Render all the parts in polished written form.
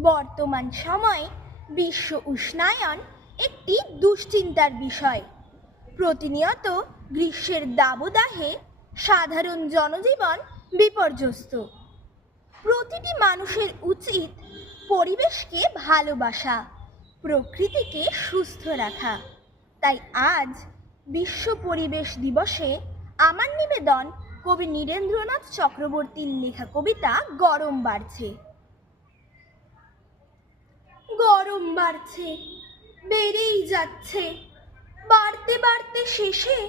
বর্তমান সময়ে বিশ্ব উষ্ণায়ন একটি দুশ্চিন্তার বিষয়। প্রতিনিয়ত গ্রীষ্মের দাবদাহে সাধারণ জনজীবন বিপর্যস্ত। প্রতিটি মানুষের উচিত পরিবেশকে ভালোবাসা, প্রকৃতিকে সুস্থ রাখা। তাই আজ বিশ্ব পরিবেশ দিবসে আমার নিবেদন কবি নীরেন্দ্রনাথ চক্রবর্তীর লেখা কবিতা গরম বাড়ছে। গরম বাড়ছে, বেড়েই যাচ্ছে, বাড়তে বাড়তে শেষে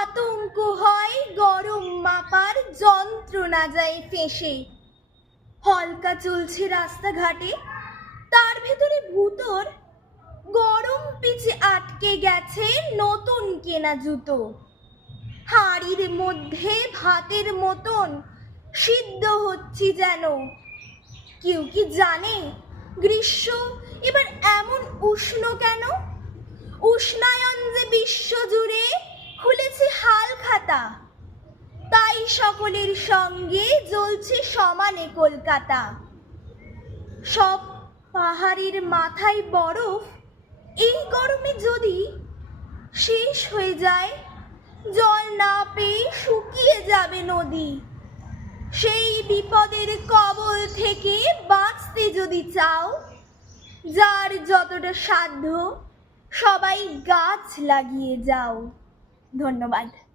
আতঙ্ক হয় গরম মাপার যন্ত্রণা যায় ফেঁসে। হলকা চলছে রাস্তাঘাটে, তার ভেতরে ভূতর গরম পিছে আটকে গেছে নতুন কেনা জুতো। হাড়ির মধ্যে ভাতের মতন সিদ্ধ হচ্ছি যেন। কেউ কি জানে গ্রীষ্ম এবার এমন উষ্ণ কেন? উষ্ণায়ন যে বিশ্ব জুড়ে খুলেছে হাল খাতা, তাই সকলের সঙ্গে জ্বলছে সমানে কলকাতা। সব পাহাড়ের মাথায় বরফ এই গরমে যদি শেষ হয়ে যায়, জল না পেয়ে শুকিয়ে যাবে নদী। সেই বিপদের কবল থেকে বাঁচতে যদি চাও, যার যতটা সাধ্য সবাই গাছ লাগিয়ে যাও। ধন্যবাদ।